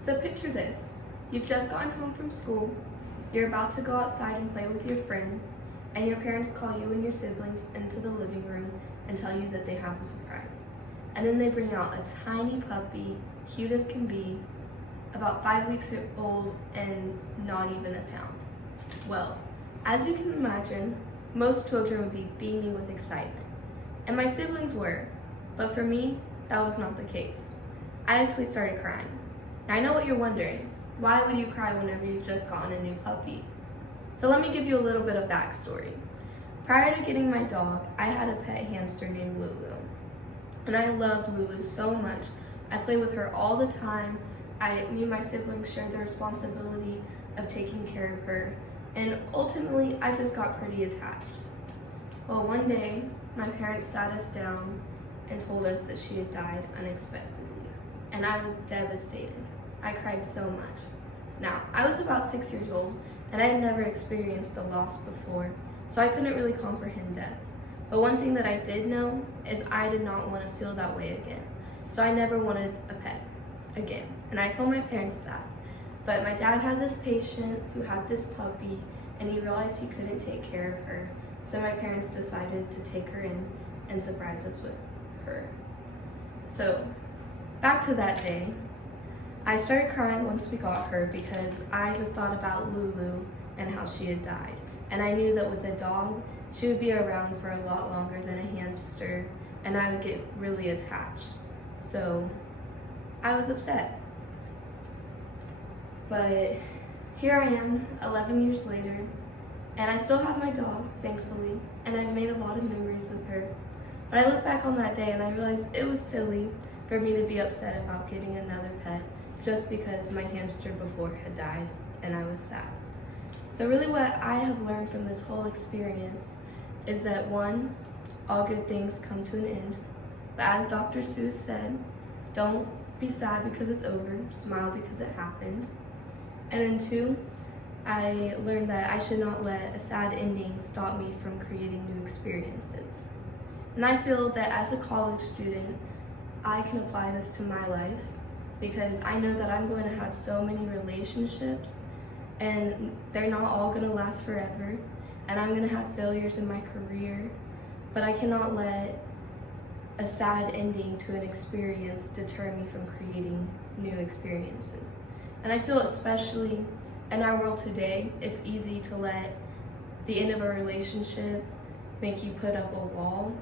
So picture this. You've just gotten home from school, you're about to go outside and play with your friends, and your parents call you and your siblings into the living room and tell you that they have a surprise. And then they bring out a tiny puppy, cute as can be, about 5 weeks old and not even a pound. Well, as you can imagine, most children would be beaming with excitement. And my siblings were, but for me, that was not the case. I actually started crying. Now I know what you're wondering. Why would you cry whenever you've just gotten a new puppy? So let me give you a little bit of backstory. Prior to getting my dog, I had a pet hamster named Lulu. And I loved Lulu so much. I played with her all the time. Me and my siblings shared the responsibility of taking care of her. And ultimately, I just got pretty attached. Well, one day, my parents sat us down and told us that she had died unexpectedly. And I was devastated. I cried so much. Now, I was about 6 years old, and I had never experienced a loss before, so I couldn't really comprehend death. But one thing that I did know is I did not want to feel that way again. So I never wanted a pet again. And I told my parents that. But my dad had this patient who had this puppy, and he realized he couldn't take care of her. So my parents decided to take her in and surprise us with her. So back to that day, I started crying once we got her because I just thought about Lulu and how she had died. And I knew that with a dog, she would be around for a lot longer than a hamster, and I would get really attached. So I was upset. But here I am, 11 years later, and I still have my dog, thankfully, and I've made a lot of memories with her. But I look back on that day and I realized it was silly for me to be upset about getting another pet just because my hamster before had died and I was sad. So really what I have learned from this whole experience is that one, all good things come to an end. But as Dr. Seuss said, don't be sad because it's over, smile because it happened. And then two, I learned that I should not let a sad ending stop me from creating new experiences. And I feel that as a college student, I can apply this to my life because I know that I'm going to have so many relationships and they're not all going to last forever, and I'm going to have failures in my career, but I cannot let a sad ending to an experience deter me from creating new experiences. And I feel especially in our world today, it's easy to let the end of a relationship make you put up a wall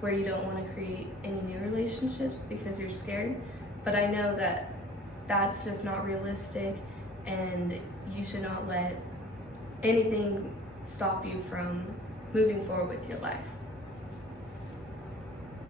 where you don't want to create any new relationships because you're scared. But I know that that's just not realistic, and you should not let anything stop you from moving forward with your life.